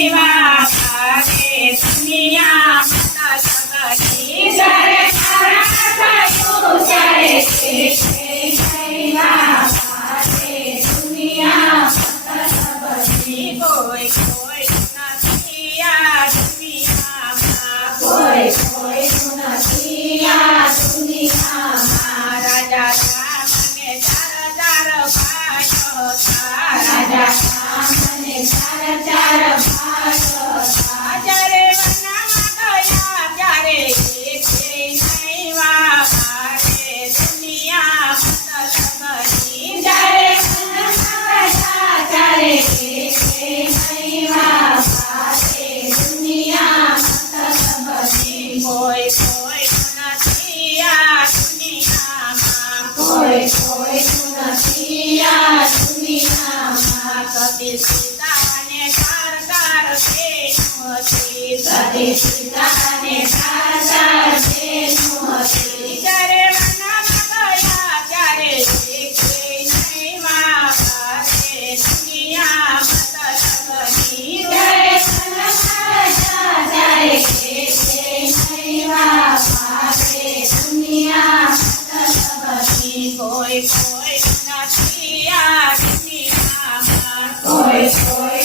નહીવા ભાગે દુનિયા સબની જ્યારે થયું ત્યારે નહીવા ભાગે દુનિયા સબની કોઈ કોઈ નથી આ દુનિયામાં કોઈ કોઈ નથી આ દુનિયામાં રાજા રામને ચાર ચાર ભાઈઓ રાજા રામને ચાર ચાર ભાઈઓ જ્યારે વનમાં ગયા ત્યારે એક નહીવા ભાગે દુનિયા સબની જ્યારે વનમાં ગયા ત્યારે એક નહીવા ભાગે દુનિયા સબની કોઈ કોઈ નથી આ દુનિયામાં કોઈ કોઈ નથી આ દુનિયામાં સતી સીતાને ચાર ચાર બહેનો હતી સતી સીતાને ચાર ચાર બહેનો હતી જ્યારે વનમાં ગયા ત્યારે એક નહીવા ભાગે દુનિયા સબની જ્યારે વનમાં ગયા ત્યારે એક નહીવા ભાગે દુનિયા સબની કોઈ કોઈ નથી આ દુનિયામાં કોઈ કોઈ